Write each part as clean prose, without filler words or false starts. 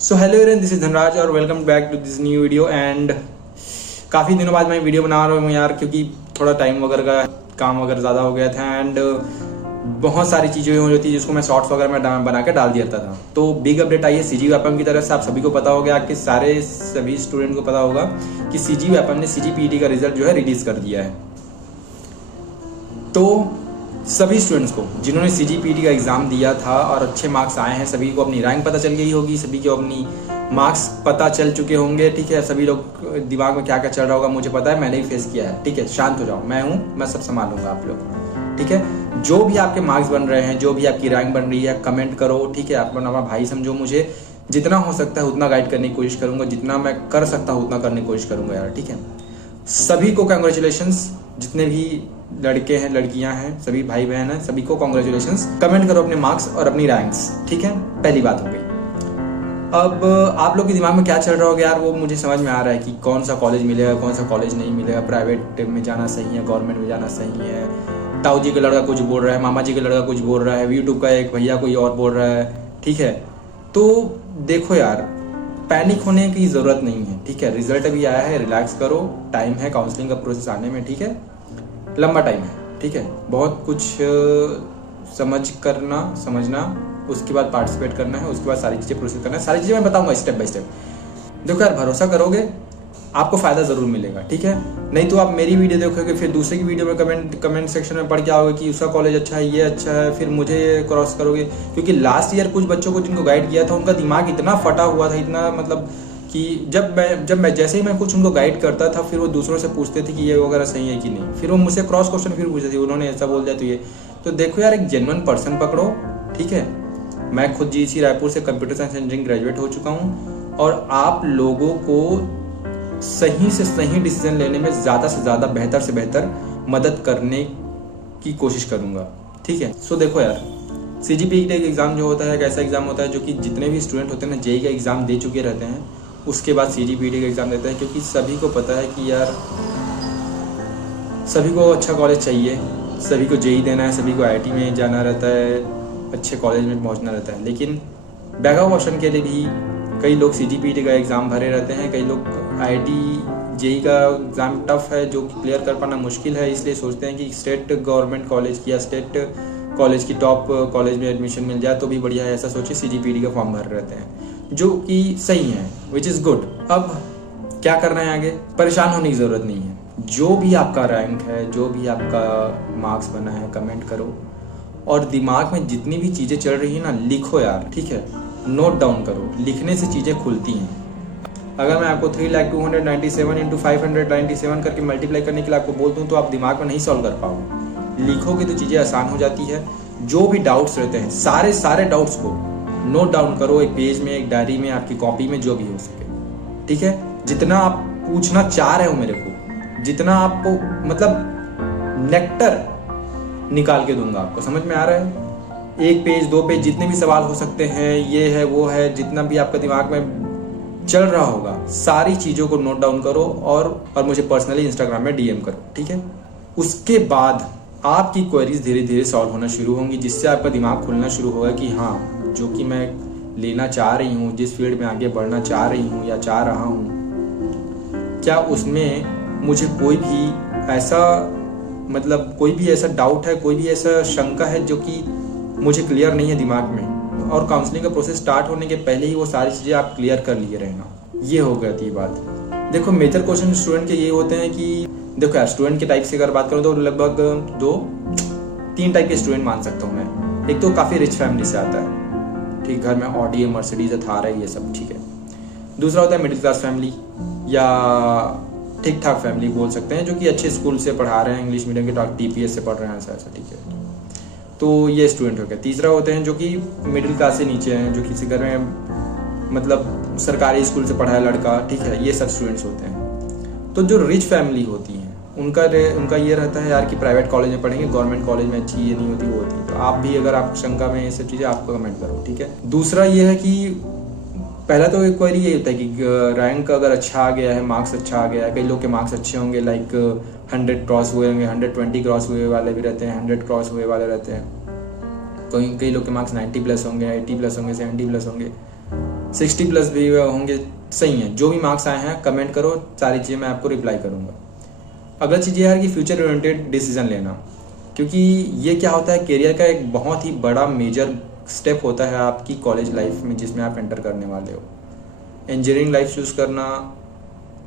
So hello everyone, this is Dhanraj और welcome back to this new video. And काफ़ी दिनों बाद मैं वीडियो बना रहा हूँ यार, क्योंकि थोड़ा टाइम वगैरह का काम वगैरह ज़्यादा हो गया था। एंड बहुत सारी चीज़ें हो जाती है जिसको मैं शॉर्ट्स वगैरह में बना के डाल दिया था। तो बिग अपडेट आई है सीजी वेपम की तरफ से। आप सभी को पता होगा, आपके सभी स्टूडेंट को पता होगा कि सीजी वेपम ने सीजीपीटी का रिजल्ट जो है रिलीज कर दिया है। तो सभी स्टूडेंट्स को जिन्होंने सीजीपीटी का एग्ज़ाम दिया था और अच्छे मार्क्स आए हैं, सभी को अपनी रैंक पता चल गई होगी, सभी को अपनी मार्क्स पता चल चुके होंगे। ठीक है, सभी लोग दिमाग में क्या क्या चल रहा होगा मुझे पता है, मैंने भी फेस किया है। ठीक है, शांत हो जाओ, मैं हूँ, मैं सब संभालूंगा आप लोग। ठीक है, जो भी आपके मार्क्स बन रहे हैं, जो भी आपकी रैंक बन रही है, कमेंट करो। ठीक है, अपना भाई समझो मुझे। जितना हो सकता है उतना गाइड करने की कोशिश करूंगा, जितना मैं कर सकता हूँ उतना करने की कोशिश करूंगा यार। ठीक है, सभी को कॉन्ग्रेचुलेशंस, जितने भी लड़के हैं लड़कियां हैं, सभी भाई बहन हैं, सभी को कॉन्ग्रेचुलेशंस। कमेंट करो अपने मार्क्स और अपनी रैंक्स। ठीक है, पहली बात हो गई। अब आप लोग के दिमाग में क्या चल रहा होगा यार, वो मुझे समझ में आ रहा है कि कौन सा कॉलेज मिलेगा, कौन सा कॉलेज नहीं मिलेगा, प्राइवेट में जाना सही है, गवर्नमेंट में जाना सही है। ताऊ जी का लड़का कुछ बोल रहा है, मामा जी का लड़का कुछ बोल रहा है, यूट्यूब का एक भैया कोई और बोल रहा है। ठीक है, तो देखो यार, पैनिक होने की ज़रूरत नहीं है। ठीक है, रिजल्ट अभी आया है, रिलैक्स करो, टाइम है काउंसलिंग का प्रोसेस आने में। ठीक है, लंबा टाइम है। ठीक है, बहुत कुछ समझना, उसके बाद पार्टिसिपेट करना है, उसके बाद सारी चीज़ें प्रोसेस करना है। सारी चीज़ें मैं बताऊंगा स्टेप बाय स्टेप। देखो यार, भरोसा करोगे आपको फ़ायदा ज़रूर मिलेगा। ठीक है, नहीं तो आप मेरी वीडियो देखोगे, फिर दूसरे की वीडियो में कमेंट सेक्शन में पढ़ के आओगे कि उसका कॉलेज अच्छा है, ये अच्छा है, फिर मुझे क्रॉस करोगे। क्योंकि लास्ट ईयर कुछ बच्चों को जिनको गाइड किया था, उनका दिमाग इतना फटा हुआ था, इतना मतलब कि जब मैं जैसे ही मैं कुछ उनको गाइड करता था, फिर वो दूसरों से पूछते थे कि ये वगैरह सही है कि नहीं। फिर वो मुझसे क्रॉस क्वेश्चन फिर पूछते थे, उन्होंने ऐसा बोल दिया तो ये। तो देखो यार, एक जेन्युइन पर्सन पकड़ो। ठीक है, मैं खुद जीसी रायपुर से कंप्यूटर साइंस इंजीनियरिंग ग्रेजुएट हो चुका हूँ और आप लोगों को सही से सही डिसीजन लेने में ज़्यादा से ज़्यादा, बेहतर से बेहतर मदद करने की कोशिश करूँगा। ठीक है, सो देखो यार, सीजीपीटी का एग्ज़ाम जो होता है एक ऐसा एग्ज़ाम होता है जो कि जितने भी स्टूडेंट होते हैं ना, जेई का एग्ज़ाम दे चुके रहते हैं, उसके बाद सीजीपीटी का एग्ज़ाम देते हैं। क्योंकि सभी को पता है कि यार सभी को अच्छा कॉलेज चाहिए, सभी को जेई देना है, सभी को आईआईटी में जाना रहता है, अच्छे कॉलेज में पहुंचना रहता है। लेकिन बैकअप ऑप्शन के लिए भी कई लोग सीजीपीटी का एग्ज़ाम भरे रहते हैं, कई लोग आईआईटी जेई का एग्ज़ाम टफ है, जो क्लियर कर पाना मुश्किल है, इसलिए सोचते हैं कि स्टेट गवर्नमेंट कॉलेज की या स्टेट कॉलेज की टॉप कॉलेज में एडमिशन मिल जाए तो भी बढ़िया है, ऐसा सोचे सीजीपीटी का फॉर्म भर रहते हैं, जो कि सही है, विच इज़ गुड। अब क्या करना है आगे, परेशान होने की ज़रूरत नहीं है। जो भी आपका रैंक है, जो भी आपका मार्क्स बना है, कमेंट करो और दिमाग में जितनी भी चीज़ें चल रही है ना, लिखो यार। ठीक है, नोट डाउन करो, लिखने से चीज़ें खुलती हैं। अगर मैं आपको 3,297 इंटू 597 करके मल्टीप्लाई करने के लिए आपको बोल दूँ तो आप दिमाग में नहीं सॉल्व कर पाओगे। लिखोगे तो चीज़ें आसान हो जाती है। जो भी डाउट्स रहते हैं, सारे डाउट्स को नोट डाउन करो, एक पेज में, एक डायरी में, आपकी कॉपी में, जो भी हो सके। ठीक है, जितना आप पूछना चाह रहे हो मेरे को, जितना आपको मतलब नेक्टर निकाल के दूंगा आपको, समझ में आ रहा है? एक पेज, 2 पेज, जितने भी सवाल हो सकते हैं, ये है वो है, जितना भी आपका दिमाग में चल रहा होगा, सारी चीज़ों को नोट डाउन करो और मुझे पर्सनली इंस्टाग्राम में डीएम करो। ठीक है, उसके बाद आपकी क्वेरीज धीरे धीरे सॉल्व होना शुरू होंगी, जिससे आपका दिमाग खुलना शुरू होगा कि हाँ, जो कि मैं लेना चाह रही हूँ, जिस फील्ड में आगे बढ़ना चाह रही हूँ या चाह रहा हूँ, क्या उसमें मुझे कोई भी ऐसा मतलब कोई भी ऐसा डाउट है, कोई भी ऐसा शंका है जो कि मुझे क्लियर नहीं है दिमाग में। और काउंसलिंग का प्रोसेस स्टार्ट होने के पहले ही वो सारी चीज़ें आप क्लियर कर लिए रहना। ये हो गई थी बात। देखो, मेजर क्वेश्चन स्टूडेंट के ये होते हैं कि देखो यार, स्टूडेंट के टाइप से अगर बात करूँ तो लगभग 2-3 टाइप के स्टूडेंट मान सकता हूँ मैं। एक तो काफ़ी रिच फैमिली से आता है, ठीक, घर में ऑडी है, मर्सिडीज है, थार है, ये सब ठीक है। दूसरा होता है मिडिल क्लास फैमिली या ठीक ठाक फैमिली बोल सकते हैं, जो कि अच्छे स्कूल से पढ़ा रहे हैं, इंग्लिश मीडियम के टीपीएस से पढ़ रहे हैं, ऐसा ऐसा। ठीक है, तो ये स्टूडेंट हो गया। तीसरा होते हैं जो कि मिडिल क्लास से नीचे हैं, जो किसी घर में मतलब सरकारी स्कूल से पढ़ा है लड़का। ठीक है, ये सब स्टूडेंट्स होते हैं। तो जो रिच फैमिली होती हैं उनका ये रहता है यार कि प्राइवेट कॉलेज में पढ़ेंगे, गवर्नमेंट कॉलेज में अच्छी ये नहीं होती, वो होती। तो आप भी अगर आप शंका में ये सब चीज़ें, आपको कमेंट करो। ठीक है, दूसरा ये है कि पहला तो एक क्वेरी ये होता है कि रैंक अगर अच्छा आ गया है, मार्क्स अच्छा आ गया है, कई लोग के मार्क्स अच्छे होंगे, लाइक 100 क्रॉस हुए होंगे, 120 क्रॉस हुए वाले भी रहते हैं, 100 क्रॉस हुए वाले रहते हैं। कई लोग के मार्क्स 90 प्लस होंगे, 80 प्लस होंगे, 70 प्लस होंगे। 60+ भी होंगे, सही है। जो भी मार्क्स आए हैं कमेंट करो, सारी चीज़ें मैं आपको रिप्लाई करूँगा। अगला चीज़ ये है कि फ्यूचर ओरिएंटेड डिसीजन लेना, क्योंकि ये क्या होता है, करियर का एक बहुत ही बड़ा मेजर स्टेप होता है आपकी कॉलेज लाइफ में जिसमें आप एंटर करने वाले हो। इंजीनियरिंग लाइफ चूज़ करना,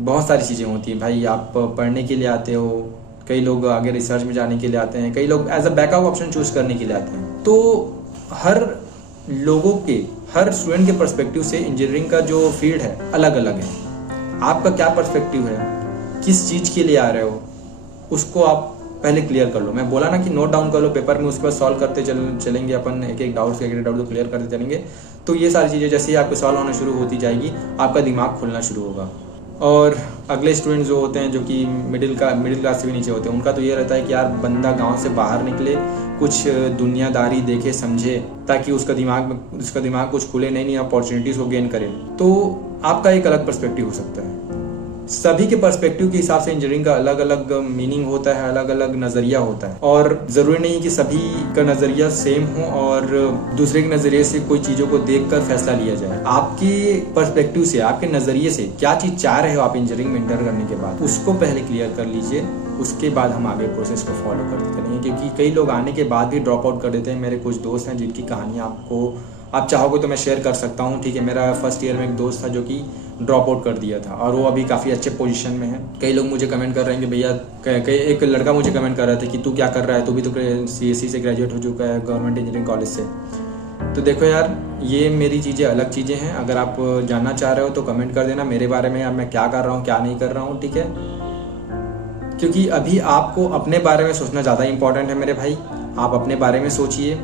बहुत सारी चीज़ें होती हैं भाई। आप पढ़ने के लिए आते हो, कई लोग आगे रिसर्च में जाने के लिए आते हैं, कई लोग as a backup option choose करने के लिए आते हैं। तो हर लोगों के, हर स्टूडेंट के पर्सपेक्टिव से इंजीनियरिंग का जो फील्ड है अलग अलग है। आपका क्या पर्सपेक्टिव है, किस चीज़ के लिए आ रहे हो, उसको आप पहले क्लियर कर लो। मैं बोला ना कि नोट डाउन कर लो पेपर में, उसके बाद सॉल्व करते चलेंगे अपन, एक एक डाउट को क्लियर करते चलेंगे। तो ये सारी चीज़ें जैसे ही आपके सॉल्व होना शुरू होती जाएगी, आपका दिमाग खुलना शुरू होगा। और अगले स्टूडेंट जो होते हैं, जो कि मिडिल क्लास से भी नीचे होते हैं, उनका तो ये रहता है कि यार बंदा गांव से बाहर निकले, कुछ दुनियादारी देखे समझे, ताकि उसका दिमाग कुछ खुले, नई नई अपॉर्चुनिटीज़ को गेन करे। तो आपका एक अलग पर्सपेक्टिव हो सकता है। सभी के पर्सपेक्टिव के हिसाब से इंजीनियरिंग का अलग अलग मीनिंग होता है, अलग अलग नज़रिया होता है, और ज़रूरी नहीं कि सभी का नज़रिया सेम हो और दूसरे के नज़रिए से कोई चीज़ों को देखकर फैसला लिया जाए। आपके पर्सपेक्टिव से, आपके नज़रिए से क्या चीज़ चाह रहे हो आप इंजीनियरिंग में एंटर करने के बाद, उसको पहले क्लियर कर लीजिए। उसके बाद हम आगे प्रोसेस को फॉलो करते चलेंगे, क्योंकि कई लोग आने के बाद भी ड्रॉप आउट कर देते हैं। मेरे कुछ दोस्त हैं जिनकी कहानी आप चाहोगे तो मैं शेयर कर सकता हूँ, ठीक है। मेरा फर्स्ट ईयर में एक दोस्त था जो कि ड्रॉप आउट कर दिया था, और वो अभी काफ़ी अच्छे पोजीशन में है। कई लोग मुझे कमेंट कर रहे हैं कि भैया, एक लड़का मुझे कमेंट कर रहा था कि तू क्या कर रहा है, तू भी तो CSE से ग्रेजुएट हो चुका है, गवर्नमेंट इंजीनियरिंग कॉलेज से। तो देखो यार, ये मेरी चीज़ें अलग चीज़ें हैं। अगर आप जानना चाह रहे हो तो कमेंट कर देना मेरे बारे में, अब मैं क्या कर रहा हूँ क्या नहीं कर रहा हूँ, ठीक है। क्योंकि अभी आपको अपने बारे में सोचना ज़्यादा इंपॉर्टेंट है मेरे भाई। आप अपने बारे में सोचिए,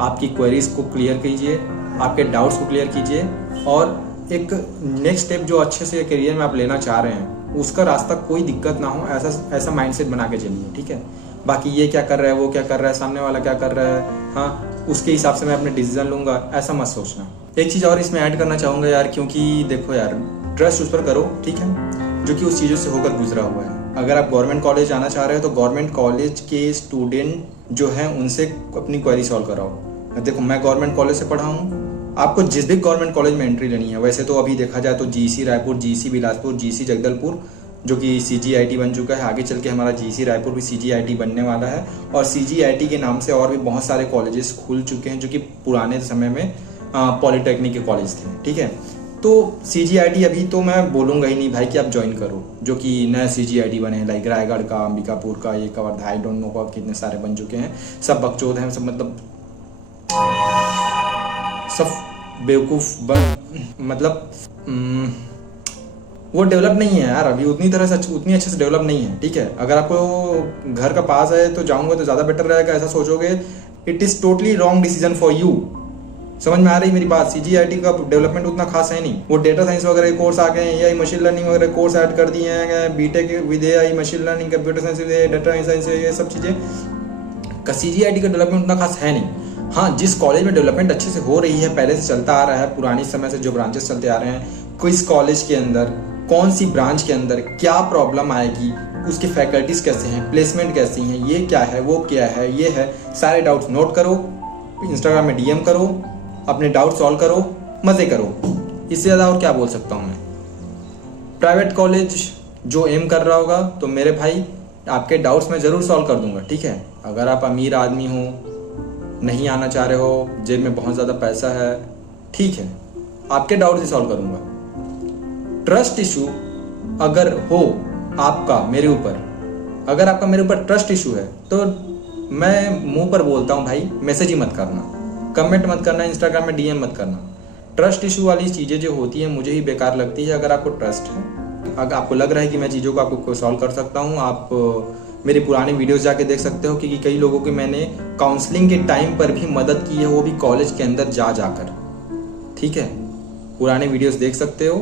आपकी क्वेरीज को क्लियर कीजिए, आपके डाउट्स को क्लियर कीजिए, और एक नेक्स्ट स्टेप जो अच्छे से करियर में आप लेना चाह रहे हैं, उसका रास्ता कोई दिक्कत ना हो, ऐसा माइंडसेट बना के चलिए, ठीक है। बाकी ये क्या कर रहा है, वो क्या कर रहा है, सामने वाला क्या कर रहा है, हाँ, उसके हिसाब से मैं अपने डिसीजन लूँगा, ऐसा मत सोचना। एक चीज़ और इसमें ऐड करना चाहूँगा यार, क्योंकि देखो यार, ट्रस्ट उस पर करो, ठीक है, जो कि उस चीज़ों से होकर गुजरा हुआ है। अगर आप गवर्नमेंट कॉलेज जाना चाह रहे हो तो गवर्नमेंट कॉलेज के स्टूडेंट जो हैं उनसे अपनी क्वेरी सॉल्व कराओ। देखो, मैं गवर्नमेंट कॉलेज से पढ़ा हूँ। आपको जिस भी गवर्नमेंट कॉलेज में एंट्री लेनी है, वैसे तो अभी देखा जाए तो GC Raipur, GC Bilaspur, GC Jagdalpur, जो कि CGIT बन चुका है, आगे चल के हमारा GC रायपुर भी CGIT बनने वाला है, और CGIT के नाम से और भी बहुत सारे कॉलेजेस खुल चुके हैं जो कि पुराने समय में पॉलिटेक्निक के कॉलेज थे, ठीक है। तो CGIT अभी तो मैं बोलूँगा ही नहीं भाई कि आप ज्वाइन करो, जो कि नया CGIT बने हैं, लाइक रायगढ़ का, अंबिकापुर का, ये कवर्धा, आई डोंट नो का कितने सारे बन चुके हैं। सब बकचोद हैं, सब मतलब सब बेवकूफ़ मतलब वो डेवलप नहीं है यार अभी उतनी अच्छे से डेवलप नहीं है, ठीक है। अगर आपको घर का पास है तो जाऊंगा तो ज़्यादा बेटर रहेगा, ऐसा सोचोगे, it is totally wrong decision for you. समझ में आ रही मेरी बात। CGIT का डेवलपमेंट उतना खास है नहीं। वो डेटा साइंस वगैरह कोर्स आ गए हैं, AI मशीन लर्निंग वगैरह कोर्स ऐड कर दिए हैं, BTech with AI machine learning, computer science with AI, data science, ये सब चीज़ें का CGIT का डेवलपमेंट उतना खास है नहीं। हाँ, जिस कॉलेज में डेवलपमेंट अच्छे से हो रही है, पहले से चलता आ रहा है, पुरानी समय से जो ब्रांचेस चलते आ रहे हैं, किस कॉलेज के अंदर, कौन सी ब्रांच के अंदर क्या प्रॉब्लम आएगी, उसके फैकल्टीज कैसे हैं, प्लेसमेंट कैसी हैं, ये क्या है, वो क्या है, ये है, सारे डाउट्स नोट करो, इंस्टाग्राम में DM करो, अपने डाउट सॉल्व करो, मज़े करो। इससे ज़्यादा और क्या बोल सकता हूँ मैं। प्राइवेट कॉलेज जो एम कर रहा होगा तो मेरे भाई आपके डाउट्स मैं ज़रूर सॉल्व कर दूंगा, ठीक है। अगर आप अमीर आदमी हो, नहीं आना चाह रहे हो, जेब में बहुत ज़्यादा पैसा है, ठीक है, आपके डाउट्स ही सॉल्व करूंगा। ट्रस्ट इशू अगर हो आपका मेरे ऊपर, अगर आपका मेरे ऊपर ट्रस्ट इशू है तो मैं मुंह पर बोलता हूँ भाई, मैसेज ही मत करना, कमेंट मत करना, इंस्टाग्राम में DM मत करना। ट्रस्ट इशू वाली चीज़ें जो होती हैं मुझे ही बेकार लगती है। अगर आपको ट्रस्ट है, अगर आपको लग रहा है कि मैं चीज़ों को आपको सॉल्व कर सकता हूँ, आप मेरे पुराने वीडियोस जाके देख सकते हो, क्योंकि कई लोगों की मैंने काउंसलिंग के टाइम पर भी मदद की है, वो भी कॉलेज के अंदर जाकर, ठीक है। पुराने वीडियोस देख सकते हो।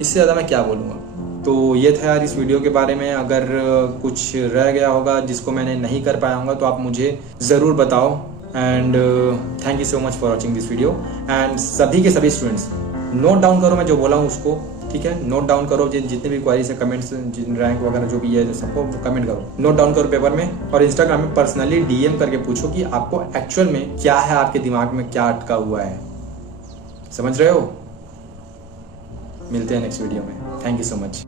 इससे ज़्यादा मैं क्या बोलूँगा। तो ये था यार इस वीडियो के बारे में। अगर कुछ रह गया होगा जिसको मैंने नहीं कर पाया होगा तो आप मुझे ज़रूर बताओ। And thank you so much for watching this video. And सभी के सभी स्टूडेंट्स नोट डाउन करो मैं जो बोला हूँ उसको, ठीक है। नोट डाउन करो, जितने भी क्वारीज है, कमेंट्स, जिन रैंक वगैरह जो भी है, सबको कमेंट करो, नोट डाउन करो पेपर में, और इंस्टाग्राम में पर्सनली DM करके पूछो कि आपको एक्चुअल में क्या है, आपके दिमाग में क्या अटका हुआ है। समझ रहे हो? मिलते हैं नेक्स्ट वीडियो में। Thank you so much.